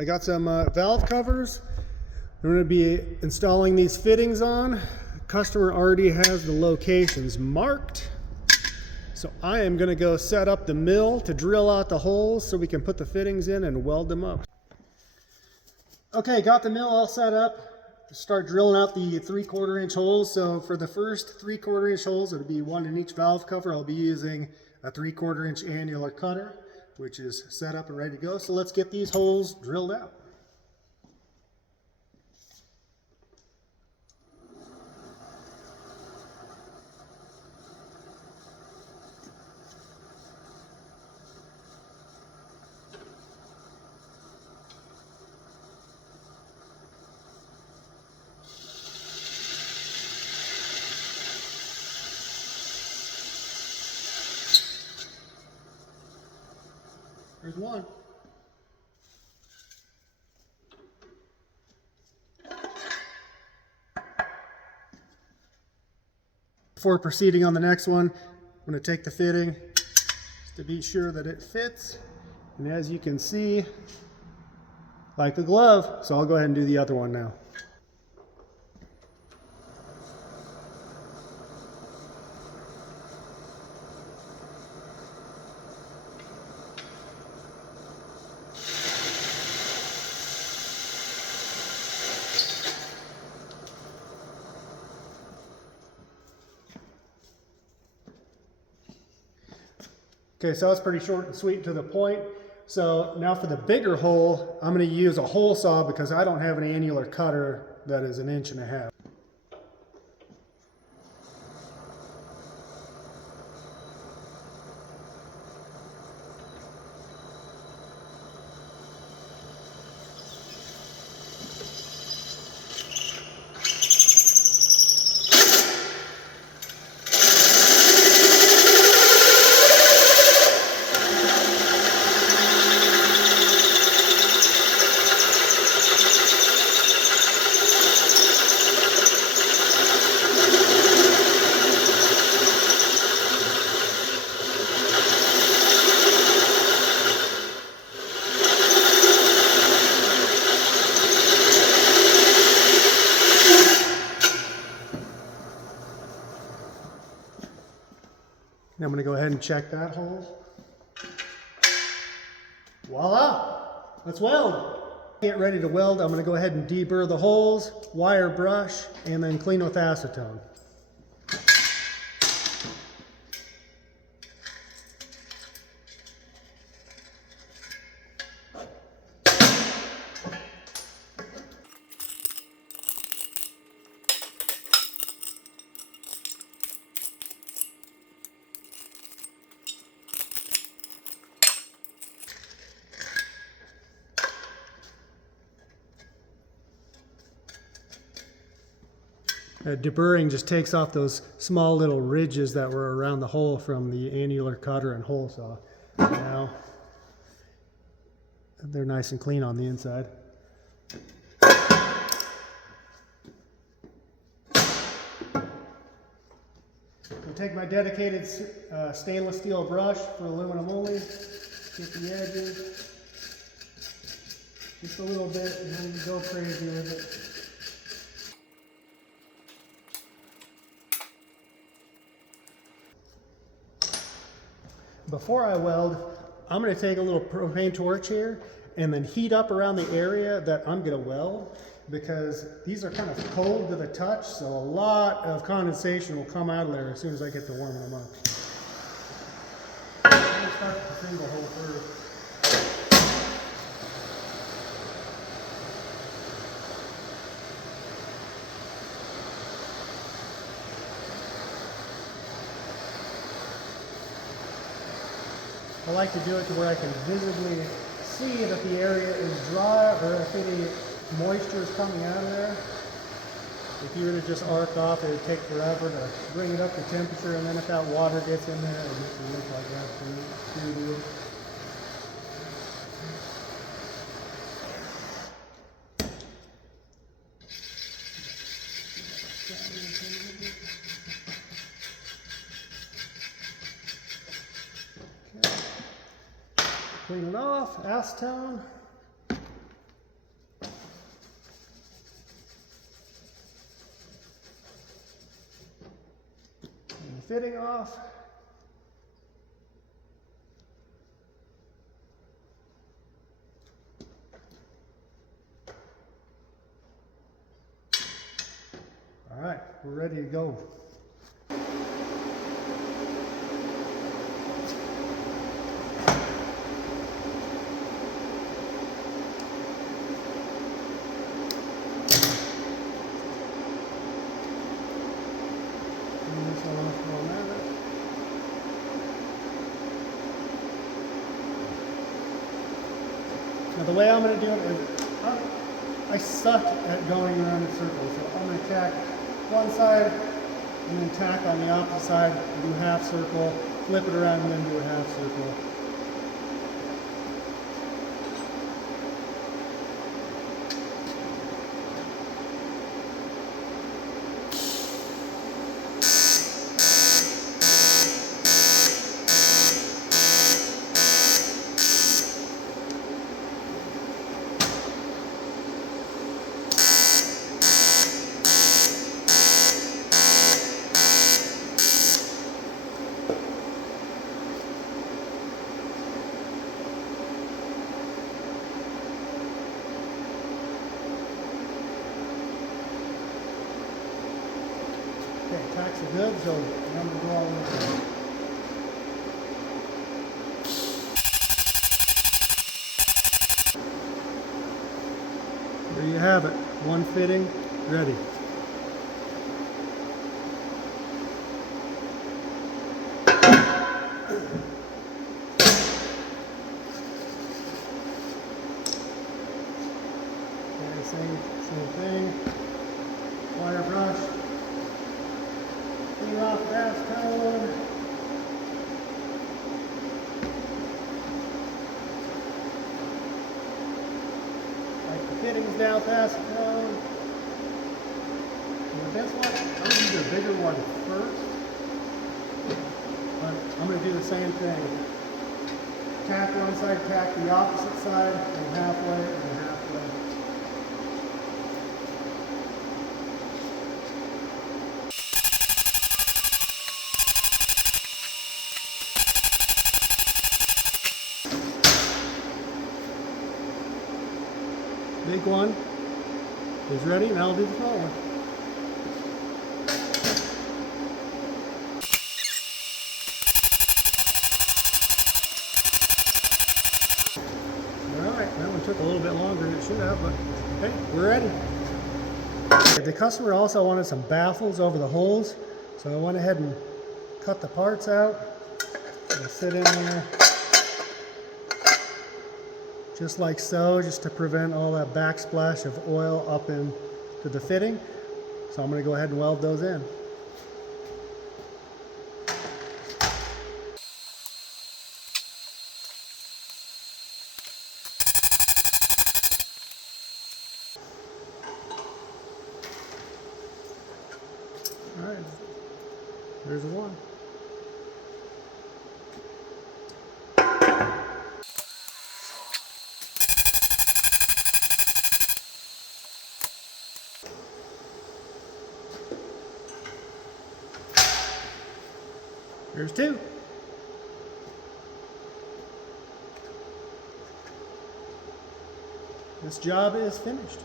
I got some valve covers I'm going to be installing these fittings on. The customer already has the locations marked. So I am going to go set up the mill to drill out the holes so we can put the fittings in and weld them up. Okay, got the mill all set up. Start drilling out the 3/4 inch holes. So for the first 3/4 inch holes, it'll be one in each valve cover. I'll be using a 3/4 inch annular cutter, which is set up and ready to go. So let's get these holes drilled out. There's one. Before proceeding on the next one, I'm going to take the fitting just to be sure that it fits. And as you can see, like a glove. So I'll go ahead and do the other one now. Okay, so that's pretty short and sweet to the point. So now for the bigger hole, I'm going to use a hole saw because I don't have an annular cutter that is 1.5 inches. Now I'm going to go ahead and check that hole. Voila! Let's weld. Get ready to weld. I'm going to go ahead and deburr the holes, wire brush, and then clean with acetone. Deburring just takes off those small little ridges that were around the hole from the annular cutter and hole saw. Now they're nice and clean on the inside. I'll take my dedicated stainless steel brush for aluminum only, get the edges just a little bit, and then go crazy with it. Before I weld, I'm going to take a little propane torch here and then heat up around the area that I'm going to weld, because these are kind of cold to the touch, so a lot of condensation will come out of there as soon as I get to warming them up. I'm going to start with the single hole first. I like to do it to where I can visibly see that the area is dry or if any moisture is coming out of there. If you were to just arc off, it would take forever to bring it up to temperature, and then if that water gets in there, it makes it look like that too. Clean it off, acetone. fitting off. All right, we're ready to go. Now the way I'm going to do it is, I suck at going around in circles, so I'm going to tack one side and then tack on the opposite side, do a half circle, flip it around and then do a half circle. Okay, tacks are good, so now I'm going to go all the way. There you have it, one fitting, ready. Okay, same thing, wire brush. Clean off acetone. Like the fittings down with acetone. And with this one, I'm going to use a bigger one first. But I'm going to do the same thing. Tack one side, tack the opposite side, and halfway, and halfway. Big one is ready, now I'll do the small one. Alright, that one took a little bit longer than it should have, but hey, we're ready. The customer also wanted some baffles over the holes, so I went ahead and cut the parts out. They'll sit in there. Just like so, just to prevent all that backsplash of oil up into the fitting. So I'm going to go ahead and weld those in. All right, there's one. There's two. This job is finished.